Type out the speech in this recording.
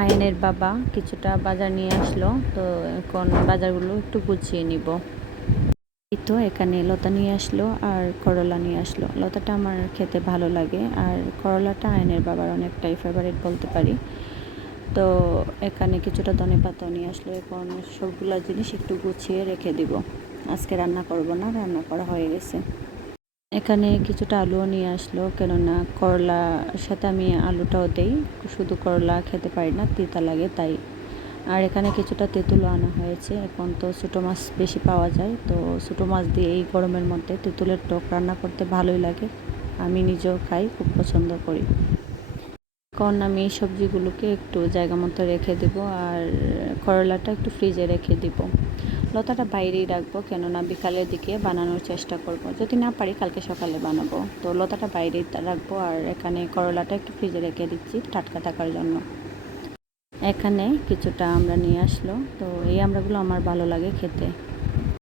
আয়নের বাবা কিছুটা বাজার নিয়ে আসলো, তো এখন বাজারগুলো একটু গুছিয়ে নিব। এই তো এখানে লতা নিয়ে আসলো আর করলা নিয়ে আসলো। লতাটা আমার খেতে ভালো লাগে আর করলাটা আয়নের বাবার অনেকটাই ফেভারিট বলতে পারি। তো এখানে কিছুটা ধনেপাতাও নিয়ে আসলো। এখন সবগুলা জিনিস একটু গুছিয়ে রেখে দিব। আজকে রান্না করব না, রান্না করা হয়ে গেছে। এখানে কিছুটা আলুও নিয়ে আসলো, কেননা করলার সাথে আমি আলুটাও দেই। শুধু করলা খেতে পারি না, তিতা লাগে তাই। আর এখানে কিছুটা তেঁতুলও আনা হয়েছে। এখন তো ছোটো মাছ বেশি পাওয়া যায়, তো ছোটো মাছ দিয়ে এই গরমের মধ্যে তেঁতুলের টক রান্না করতে ভালোই লাগে। আমি নিজেও খাই, খুব পছন্দ করি। এখন আমি এই সবজিগুলোকে একটু জায়গা মতো রেখে দেব আর করলাটা একটু ফ্রিজে রেখে দিব। লতাটা বাইরেই রাখবো, কেননা বিকালের দিকে বানানোর চেষ্টা করব। যদি না পারি কালকে সকালে বানাবো, তো লতাটা বাইরেই রাখবো। আর এখানে করলাটা একটু ফ্রিজে রেখে দিচ্ছি টাটকা থাকার জন্য। এখানে কিছুটা আমরা নিয়ে আসলো, তো এই আমড়াগুলো আমার ভালো লাগে খেতে।